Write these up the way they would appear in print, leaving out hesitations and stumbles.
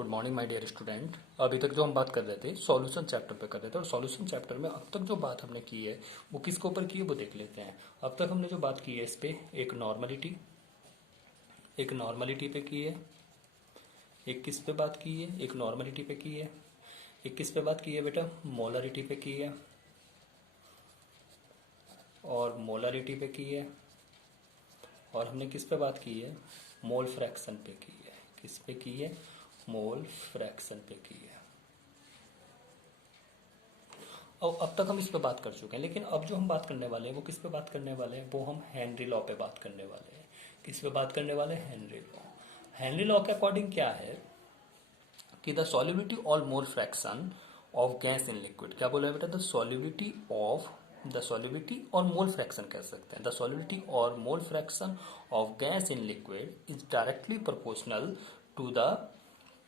Good morning my dear student. अभी तक जो हम बात कर रहे थे सॉल्यूशन चैप्टर पे कर रहे थे, और सॉल्यूशन चैप्टर में अब तक जो बात हमने की है वो किसके ऊपर की है वो देख लेते हैं। अब तक हमने जो बात की है इस पे एक नॉर्मलिटी पे की है, एक किस पे बात की है, एक नॉर्मलिटी पे की है, एक किस पे बात की है बेटा, मोलरिटी पे की है, और मोलरिटी पे की है, और हमने किस पे बात की है, मोल फ्रैक्शन पे की है। किस पे की है, मोल फ्रैक्शन पे की है। और अब तक हम इस पे बात कर चुके हैं, लेकिन अब जो हम बात करने वाले हैं वो किस पे बात करने वाले हैं, वो हम हेनरी लॉ पे बात करने वाले हैं। किस पे बात करने वाले हैं, हेनरी लॉ। हेनरी लॉ के अकॉर्डिंग क्या है कि द सॉल्युबिलिटी और mole fraction of gas in liquid, क्या बोला है बेटा, द सॉल्युबिलिटी और मोल फ्रैक्शन कह सकते हैं। द सॉल्युबिलिटी और mole fraction of gas in liquid is directly proportional to the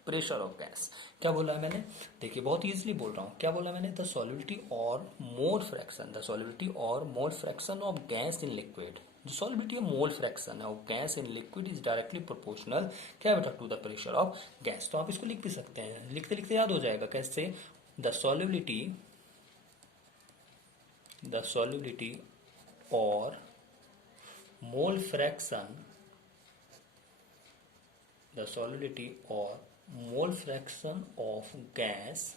pressure of gas. क्या बोला है मैंने, देखिए बहुत इजीली बोल रहा हूँ। क्या बोला मैंने, द सॉल्युबिलिटी और mole fraction of gas in liquid, जो सॉल्युबिलिटी है मोल फ्रैक्शन है of gas in liquid is directly proportional क्या बेटा, to the pressure of gas. तो आप इसको लिख भी सकते हैं, लिखते लिखते याद हो जाएगा कैसे, द सॉल्युबिलिटी और mole fraction the solubility or mole fraction of gas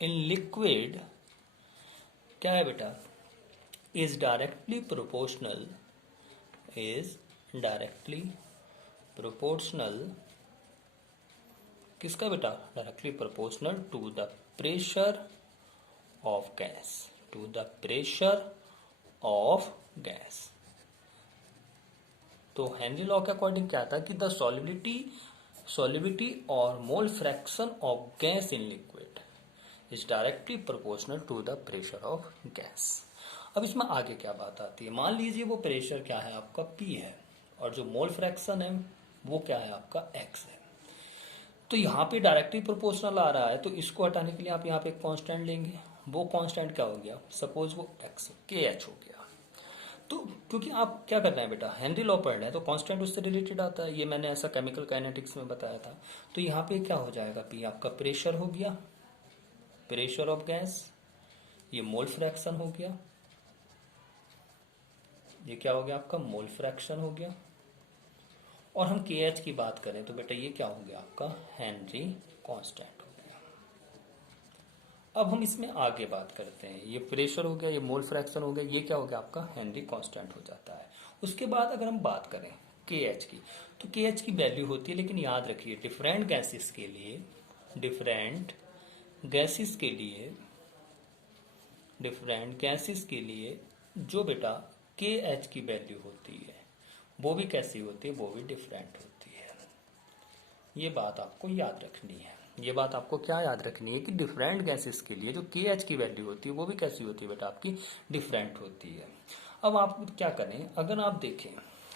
in liquid क्या है बेटा, is directly proportional किसका बेटा, directly proportional to the pressure of gas. तो हेनरी लॉ के अकॉर्डिंग क्या था कि द सॉल्युबिलिटी और mole fraction of gas in liquid is directly proportional to the pressure of gas. अब इसमें आगे क्या बात आती है, मान लीजिए वो प्रेशर क्या है आपका P है, और जो मोल फ्रैक्शन है वो क्या है आपका X है। तो यहाँ पे डायरेक्टली प्रोपोर्शनल आ रहा है, तो इसको हटाने के लिए आप यहाँ पे एक कांस्टेंट लेंगे। वो कांस्टेंट क्या हो गया, सपोज वो X KH हो गया। तो क्योंकि आप क्या करना है बेटा, हेनरी लॉ पढ़ रहे हैं तो कांस्टेंट उससे रिलेटेड आता है, ये मैंने ऐसा केमिकल काइनेटिक्स में बताया था। तो यहाँ पे क्या हो जाएगा, P आपका प्रेशर हो गया, प्रेशर ऑफ गैस, ये मोल फ्रैक्शन हो गया, ये क्या हो गया आपका, मोल फ्रैक्शन हो गया। और हम KH की बात करें तो बेटा ये क्या हो गया आपका, हेनरी कांस्टेंट हो गया। अब हम इसमें आगे बात करते हैं, ये प्रेशर हो गया, ये मोल फ्रैक्शन हो गया, ये क्या हो गया आपका, हेनरी कांस्टेंट हो जाता है। उसके बाद अगर हम बात करें KH की, तो KH की वैल्यू होती है, लेकिन याद रखिए डिफरेंट गैसेस के लिए जो बेटा KH की वैल्यू होती है वो भी कैसी होती है, वो भी डिफरेंट होती है। ये बात आपको याद रखनी है, ये बात आपको क्या याद रखनी है कि डिफरेंट गैसेस के लिए जो KH की वैल्यू होती है वो भी कैसी होती है बेटा, आपकी डिफरेंट होती है। अब आप क्या करें, अगर आप देखें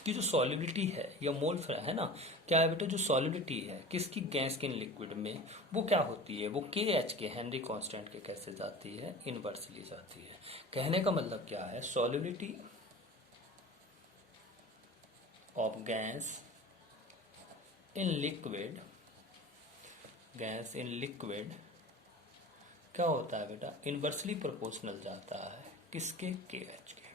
कि जो सॉल्युबिलिटी है या मोल है ना, क्या है बेटा, जो सॉल्युबिलिटी है किसकी, गैस के लिक्विड में, वो क्या होती है, वो KH के हेनरी कांस्टेंट के कैसे जाती है, इनवर्सली जाती है। कहने का मतलब क्या है, solubility of gas in liquid क्या होता है बेटा, इनवर्सली प्रोपोर्शनल जाता है किसके, KH के।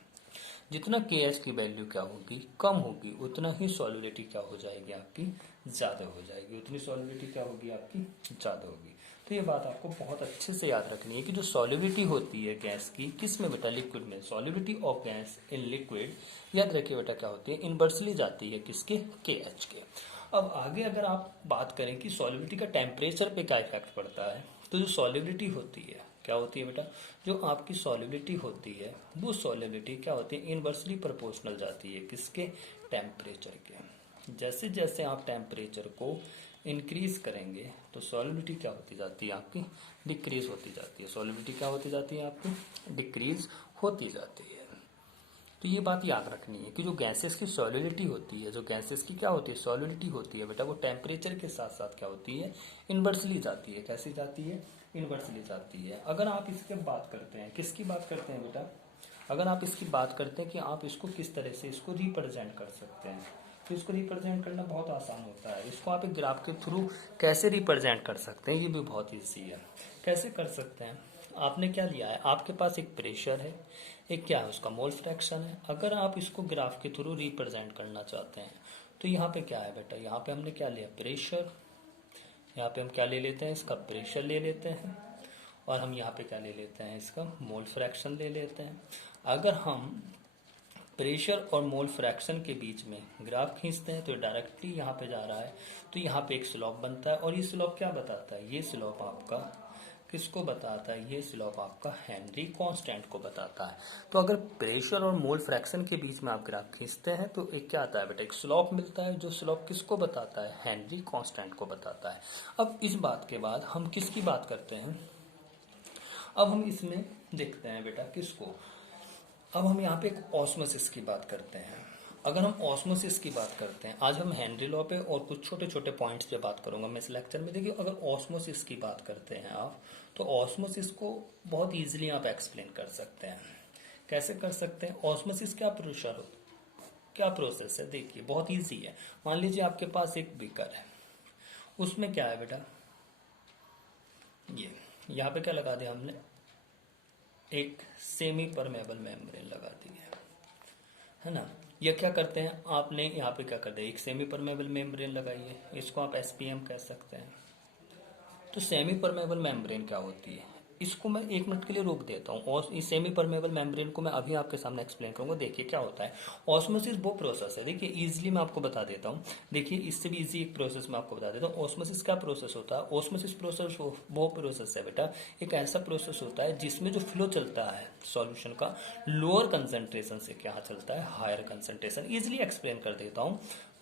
जितना KH की वैल्यू क्या होगी, कम होगी, उतना ही सॉल्युबिलिटी क्या हो जाएगी आपकी, ज़्यादा हो जाएगी, उतनी सॉल्युबिलिटी क्या होगी आपकी, ज़्यादा होगी। तो ये बात आपको बहुत अच्छे से याद रखनी है कि जो सॉल्युबिलिटी होती है गैस की, किस में बेटा, लिक्विड में, solubility of gas in liquid, याद रखिए बेटा क्या होती है, इनवर्सली जाती है किसके, KH के। अब आगे अगर आप बात करें कि सॉल्युबिलिटी का टेम्परेचर पे क्या इफेक्ट पड़ता है, तो जो सॉल्युबिलिटी होती है क्या होती है बेटा, जो आपकी सॉल्युबिलिटी होती है वो सॉल्युबिलिटी क्या होती है, इनवर्सली प्रोपोर्शनल जाती है किसके, टेम्परेचर के। जैसे जैसे आप टेम्परेचर को इंक्रीज करेंगे तो सॉल्युबिलिटी क्या होती जाती है आपकी, डिक्रीज होती जाती है। सॉल्युबिलिटी क्या होती जाती है आपकी, डिक्रीज होती जाती है। तो ये बात याद रखनी है कि जो गैसेस की सॉल्युबिलिटी होती है, जो गैसेस की क्या होती है, सॉल्युबिलिटी होती है बेटा, वो टेम्परेचर के साथ साथ क्या होती है, इनवर्सली जाती है। कैसी जाती है, इनवर्सली जाती है। अगर आप इसके बात करते हैं, किसकी बात करते हैं बेटा, अगर आप इसकी बात करते हैं कि आप इसको किस तरह से इसको रिप्रेजेंट कर सकते हैं, तो इसको रिप्रेजेंट करना बहुत आसान होता है। इसको आप एक ग्राफ के थ्रू कैसे रिप्रेजेंट कर सकते हैं, ये भी बहुत ईजी है। कैसे कर सकते हैं, आपने क्या लिया है, आपके पास एक प्रेशर है, एक क्या है उसका मोल फ्रैक्शन है। अगर आप इसको ग्राफ के थ्रू रिप्रेजेंट करना चाहते हैं तो यहाँ पे क्या है बेटा, यहाँ पे हमने क्या लिया, प्रेशर, यहाँ पे हम क्या ले लेते हैं, इसका प्रेशर ले लेते हैं, और हम यहाँ पे क्या ले लेते हैं, इसका मोल फ्रैक्शन ले लेते हैं। अगर हम प्रेशर और मोल फ्रैक्शन के बीच में ग्राफ खींचते हैं तो डायरेक्टली यहाँ पे जा रहा है, तो यहाँ पे एक स्लोप बनता है, और ये स्लोप क्या बताता है, ये स्लोप आपका किसको बताता है, ये स्लोप आपका हेनरी कांस्टेंट को बताता है। तो अगर प्रेशर और मोल फ्रैक्शन के बीच में आप ग्राफ खींचते हैं तो एक क्या आता है बेटा, एक स्लोप मिलता है, जो स्लोप किसको बताता है, हेनरी कांस्टेंट को बताता है। अब इस बात के बाद हम किसकी बात करते हैं, अब हम इसमें देखते हैं बेटा किसको, अब हम यहाँ पे एक ऑस्मोसिस की बात करते हैं। अगर हम ऑस्मोसिस की बात करते हैं, आज हम हेनरी लॉ पे और कुछ छोटे छोटे पॉइंट्स पे बात करूंगा मैं इस लेक्चर में। देखिए अगर ऑस्मोसिस की बात करते हैं आप, तो ऑस्मोसिस को बहुत इजीली आप एक्सप्लेन कर सकते हैं। कैसे कर सकते हैं, ऑस्मोसिस क्या प्रोसेस है, देखिए बहुत ईजी है। मान लीजिए आपके पास एक बीकर है, उसमें क्या है बेटा, ये यहाँ पे क्या लगा दिया हमने, एक सेमी परमेबल मेम्ब्रेन लगा दी है ना। ये क्या करते हैं, आपने यहाँ पे क्या कर दिया, एक सेमी परमेबल मेम्ब्रेन लगाई है, इसको आप एसपीएम कह सकते हैं। तो सेमी परमेबल मेम्ब्रेन क्या होती है, इसको मैं एक मिनट के लिए रोक देता हूँ, और इस सेमी परमेबल मेम्ब्रेन को मैं अभी आपके सामने एक्सप्लेन करूंगा। देखिए क्या होता है, ऑस्मोसिस वो प्रोसेस है, देखिए इजीली मैं आपको बता देता हूँ। देखिए इससे भी इजी एक प्रोसेस मैं आपको बता देता हूँ। ऑस्मोसिस क्या प्रोसेस होता है, ऑस्मोसिस प्रोसेस वो प्रोसेस है बेटा, एक ऐसा प्रोसेस होता है जिसमें जो फ्लो चलता है सॉल्यूशन का, लोअर कंसंट्रेशन से क्या चलता है, हायर कंसंट्रेशन। इजिली एक्सप्लेन कर देता हूँ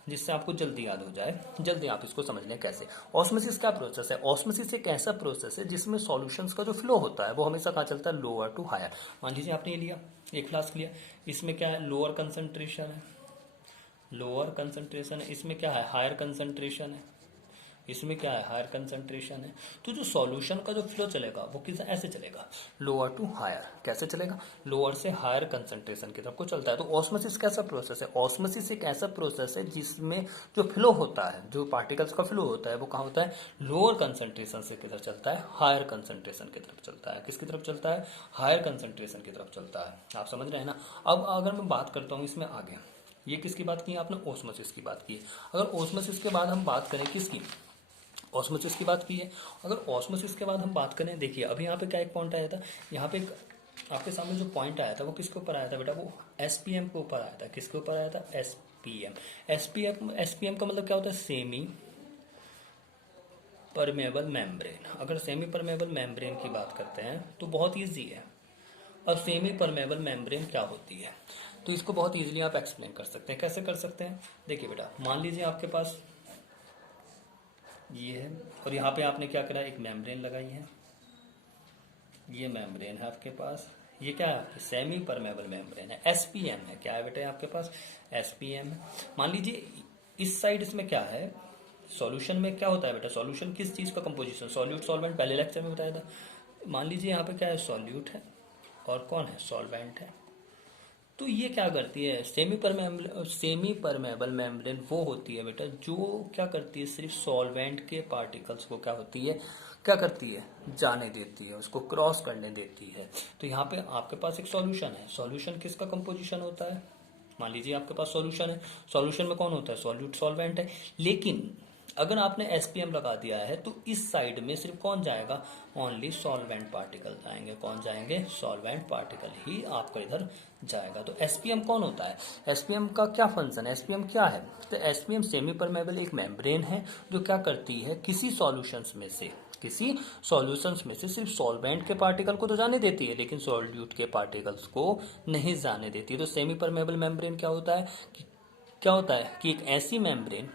जिससे आपको जल्दी याद हो जाए, जल्दी आप इसको समझ लें कैसे। ऑस्मोसिस क्या प्रोसेस है, ऑस्मोसिस एक ऐसा प्रोसेस है जिसमें सॉल्यूशंस का जो फ्लो होता है वो हमेशा कहाँ चलता है, लोअर टू हायर। मान लीजिए आपने ये लिया, एक फ्लास्क लिया, इसमें क्या है, लोअर कंसंट्रेशन है, लोअर कंसंट्रेशन है, इसमें क्या है, हायर कंसंट्रेशन है, इसमें क्या है, हायर कंसंट्रेशन है। तो जो सॉल्यूशन का जो फ्लो चलेगा वो किस ऐसे चलेगा, लोअर टू हायर। कैसे चलेगा, लोअर से हायर कंसंट्रेशन की तरफ को चलता है। तो ऑस्मोसिस कैसा प्रोसेस है, ऑस्मोसिस एक ऐसा प्रोसेस है जिसमें जो फ्लो होता है, जो पार्टिकल्स का फ्लो होता है वो कहाँ होता है, लोअर कंसंट्रेशन से किधर चलता है, हायर कंसंट्रेशन की तरफ चलता है। किसकी तरफ चलता है, हायर कंसंट्रेशन की तरफ चलता है। आप समझ रहे हैं ना। अब अगर मैं बात करता हूँ इसमें आगे, ये किसकी बात की आपने, ऑस्मोसिस की बात की। अगर ऑस्मोसिस के बाद हम बात करें किसकी, ऑस्मोसिस की बात की है। अगर ऑस्मोसिस के बाद हम बात करें, देखिए अभी यहाँ पे क्या एक पॉइंट आया था, यहाँ पे आपके सामने जो पॉइंट आया था वो किसके ऊपर आया था बेटा, वो एसपीएम के ऊपर आया था। किसके ऊपर आया था, एसपीएम। एसपीएम का मतलब क्या होता है, सेमी परमेबल मेम्ब्रेन। अगर सेमी परमेबल मेम्ब्रेन की बात करते हैं तो बहुत ईजी है। अब सेमी परमेबल मेम्ब्रेन क्या होती है, तो इसको बहुत ईजिली आप एक्सप्लेन कर सकते हैं। कैसे कर सकते हैं, देखिए बेटा मान लीजिए आपके पास ये है, और यहाँ पे आपने क्या करा, एक मेम्ब्रेन लगाई है, ये मेम्ब्रेन है आपके पास, ये क्या है, सेमी परमेबल मेम्ब्रेन है, एसपीएम है। क्या है बेटा आपके पास, एसपीएम है। मान लीजिए इस साइड इसमें क्या है, सॉल्यूशन में क्या होता है बेटा, सॉल्यूशन किस चीज का कंपोजिशन, सॉल्यूट सॉल्वेंट, पहले लेक्चर में बताया था। मान लीजिए यहाँ पे क्या है, सॉल्यूट है, और कौन है, सॉल्वेंट है। तो ये क्या करती है, सेमी परमेबल मेम्ब्रेन वो होती है बेटा जो क्या करती है, सिर्फ सॉल्वेंट के पार्टिकल्स को क्या होती है, क्या करती है, जाने देती है, उसको क्रॉस करने देती है। तो यहाँ पे आपके पास एक सॉल्यूशन है, सॉल्यूशन किसका कंपोजिशन होता है, मान लीजिए आपके पास सॉल्यूशन है, सॉल्यूशन में कौन होता है, सॉल्यूट सॉल्वेंट है। लेकिन अगर आपने एसपीएम लगा दिया है तो इस साइड में सिर्फ कौन जाएगा, ओनली सॉल्वेंट पार्टिकल जाएंगे। कौन जाएंगे, सॉल्वेंट पार्टिकल ही आपका इधर जाएगा। तो एसपीएम कौन होता है, एसपीएम का क्या फंक्शन है, एसपीएम क्या है, तो एसपीएम सेमी परमेबल एक मेम्ब्रेन है जो क्या करती है, किसी सॉल्यूशंस में से सिर्फ सॉल्वेंट के पार्टिकल को तो जाने देती है, लेकिन सॉल्यूट के पार्टिकल्स को नहीं जाने देती। तो सेमी परमेबल मेम्ब्रेन क्या होता है कि एक ऐसी मेम्ब्रेन,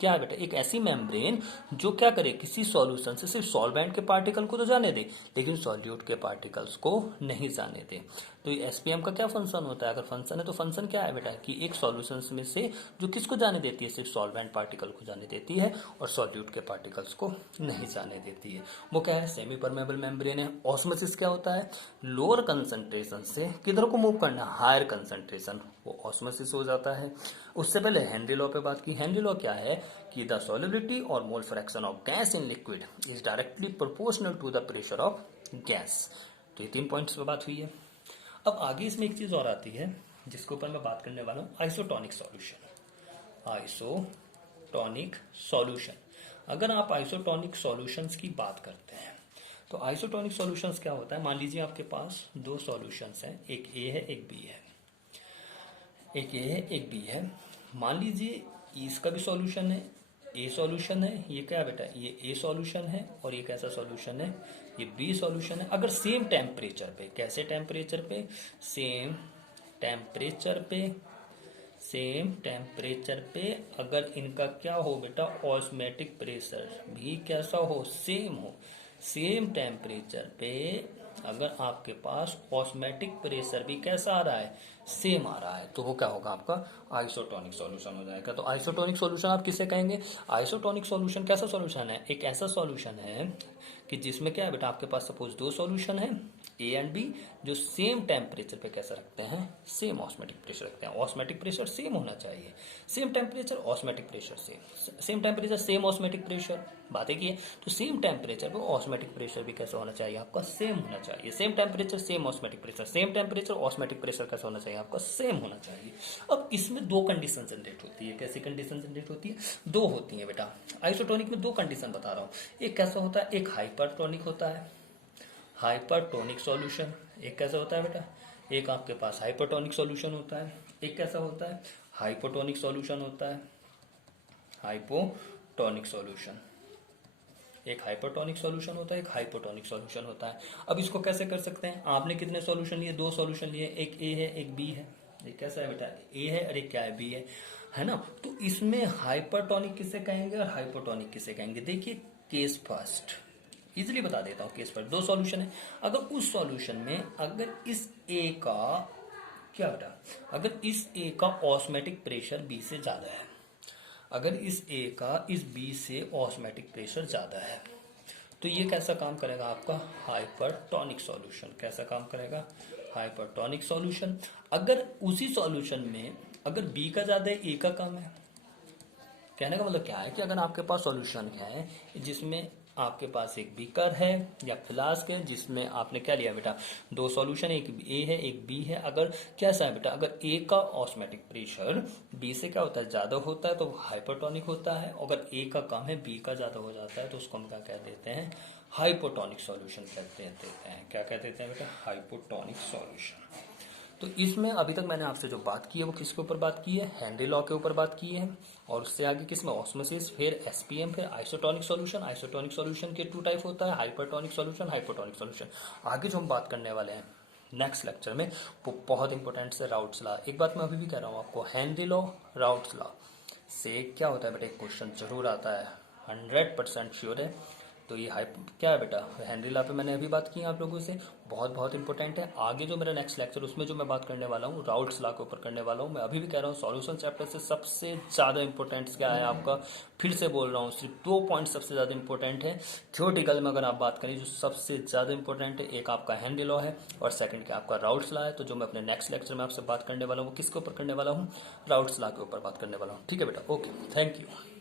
क्या है बेटा, एक ऐसी मेम्ब्रेन जो क्या करे, किसी सॉल्यूशन से सिर्फ सॉल्वेंट के पार्टिकल को तो जाने दे, लेकिन सॉल्यूट के पार्टिकल्स को नहीं जाने दे। तो ये एसपीएम का क्या फंक्शन होता है? अगर फंक्शन है तो फंक्शन क्या है बेटा कि एक सॉल्यूशन में से जो किसको जाने देती है, सिर्फ सॉल्वेंट पार्टिकल को जाने देती है और सॉल्यूट के पार्टिकल्स को नहीं जाने देती है। वो क्या है? सेमी परमेबल मेम्ब्रेन है। ऑस्मोसिस क्या होता है? लोअर कंसंट्रेशन से किधर को मूव करना है? हायर कंसंट्रेशन, वो ऑस्मोसिस हो जाता है। उससे पहले हेनरी लॉ पे बात की। हेनरी लॉ क्या है कि द सॉल्युबिलिटी और mole fraction of gas in liquid is directly proportional to the pressure of gas. तो ये 3 पॉइंट्स पे बात हुई है। अब आगे इसमें एक चीज और आती है जिसके ऊपर मैं बात करने वाला हूं, आइसोटोनिक सॉल्यूशन। आइसोटोनिक सॉल्यूशन, अगर आप आइसोटोनिक सॉल्यूशंस की बात करते हैं तो आइसोटोनिक सॉल्यूशंस क्या होता है? मान लीजिए आपके पास 2 सॉल्यूशंस हैं, एक ए है एक बी है, एक ए है एक बी है। मान लीजिए इसका भी सॉल्यूशन है, ए सॉल्यूशन है, ये क्या है बेटा? ये ए सॉल्यूशन है और ये कैसा सॉल्यूशन है? ये बी सॉल्यूशन है। अगर सेम टेम्परेचर पे, कैसे टेम्परेचर पे? सेम टेम्परेचर पे, सेम टेम्परेचर पे अगर इनका क्या हो बेटा? ऑस्मेटिक प्रेशर भी कैसा हो? सेम हो। सेम टेम्परेचर पे अगर आपके पास ऑस्मेटिक प्रेशर भी कैसा आ रहा है? सेम आ रहा है, तो वो क्या होगा? आपका आइसोटोनिक सॉल्यूशन हो जाएगा। तो आइसोटोनिक सॉल्यूशन आप किसे कहेंगे? आइसोटोनिक सॉल्यूशन कैसा सॉल्यूशन है? एक ऐसा सॉल्यूशन है कि जिसमें क्या है बेटा? आपके पास सपोज 2 सॉल्यूशन है ए एंड बी, जो सेम टेम्परेचर पे कैसा रखते हैं? सेम ऑस्मेटिक प्रेशर रखते हैं। ऑस्मेटिक प्रेशर सेम होना चाहिए। Same temperature, osmotic pressure same, same temperature same osmotic pressure, बातें की है। तो सेम टेम्परेचर पे ऑस्मेटिक प्रेशर भी कैसा होना चाहिए? आपका सेम होना चाहिए। Same temperature same osmotic pressure, same temperature osmotic pressure कैसा होना चाहिए? आपका सेम होना चाहिए। अब इसमें 2 कंडीशन जनरेट होती है। कैसी कंडीशन जनरेट होती है? 2 होती है बेटा। आइसोटोनिक में 2 कंडीशन बता रहा हूँ। एक कैसा होता है? एक हाइपरटोनिक होता है, हाइपरटोनिक सॉल्यूशन। एक कैसा होता है बेटा? एक आपके पास हाइपरटोनिक सॉल्यूशन होता है, एक कैसा होता है? हाइपोटोनिक सॉल्यूशन होता है। हाइपोटोनिक सॉल्यूशन, एक हाइपरटोनिक सॉल्यूशन होता है, एक हाइपोटोनिक सॉल्यूशन होता है। अब इसको कैसे कर सकते हैं? आपने कितने सॉल्यूशन लिए? 2 सॉल्यूशन लिए, एक ए है एक बी है। एक कैसा है बेटा? ए है और एक क्या है? बी है ना? तो इसमें हाइपरटोनिक किसे कहेंगे और हाइपोटोनिक किसे कहेंगे? देखिए केस फर्स्ट, इजिली बता देता हूँ। केस फर्स्ट, 2 सॉल्यूशन है। अगर उस सॉल्यूशन में अगर इस ए का क्या बेटा? अगर इस ए का ऑस्मेटिक प्रेशर बी से ज्यादा है, अगर इस ए का इस बी से ऑस्मेटिक प्रेशर ज्यादा है, तो ये कैसा काम करेगा? आपका हाइपरटोनिक सॉल्यूशन। कैसा काम करेगा? Hypertonic solution. अगर उसी सॉल्यूशन में अगर बी का ज्यादा है, ए का कम है, कहने का मतलब क्या है कि अगर आपके पास सॉल्यूशन है जिसमें आपके पास एक बीकर है या फ्लास्क है, जिसमें आपने क्या लिया बेटा? 2 सॉल्यूशन, एक ए है एक बी है। अगर कैसा है बेटा? अगर ए का ऑस्मेटिक प्रेशर बी से क्या होता है? ज्यादा होता है, तो हाइपरटोनिक होता है। अगर ए का कम है, बी का ज्यादा हो जाता है, तो उसको हम क्या कह देते हैं? हाइपोटोनिक सॉल्यूशन कहते हैं। क्या कहते हैं बेटा? Hypotonic solution. तो इसमें अभी तक मैंने आपसे जो बात की है वो किसके ऊपर बात की है? हेनरी लॉ के ऊपर बात की है। और उससे आगे किसमें? ऑस्मोसिस, फिर एसपीएम, फिर आइसोटोनिक सॉल्यूशन। आइसोटोनिक सॉल्यूशन के 2 टाइप होता है, हाइपरटोनिक सॉल्यूशन, हाइपोटोनिक सॉल्यूशन। आगे जो हम बात करने वाले हैं नेक्स्ट लेक्चर में वो बहुत इंपॉर्टेंट है, राउट्स लॉ। एक बात मैं अभी भी कह रहा हूँ आपको, हेनरी लॉ, राउट्स लॉ से क्या होता है बेटा? एक क्वेश्चन जरूर आता है, 100% श्योर है। तो ये क्या है बेटा? हेनरी लॉ पे मैंने अभी बात की आप लोगों से, बहुत बहुत इंपॉर्टेंट है। आगे जो मेरा नेक्स्ट लेक्चर उसमें जो मैं बात करने वाला हूँ राउट्स लॉ के ऊपर करने वाला हूँ। मैं अभी भी कह रहा हूँ सॉल्यूशन चैप्टर से सबसे ज़्यादा इंपॉर्टेंट क्या है आपका? फिर से बोल रहा हूँ, सिर्फ 2 पॉइंट सबसे ज़्यादा इंपॉर्टेंट है। थ्योरेटिकल में अगर आप बात करें जो सबसे ज़्यादा इंपॉर्टेंट है, एक आपका हेनरी लॉ है और सेकंड क्या आपका राउट्स लॉ है। तो जो मैं अपने नेक्स्ट लेक्चर में आपसे बात करने वाला हूँ वो किसके ऊपर करने वाला हूँ? राउट्स लॉ के ऊपर बात करने वाला हूँ। ठीक है बेटा, ओके, थैंक यू।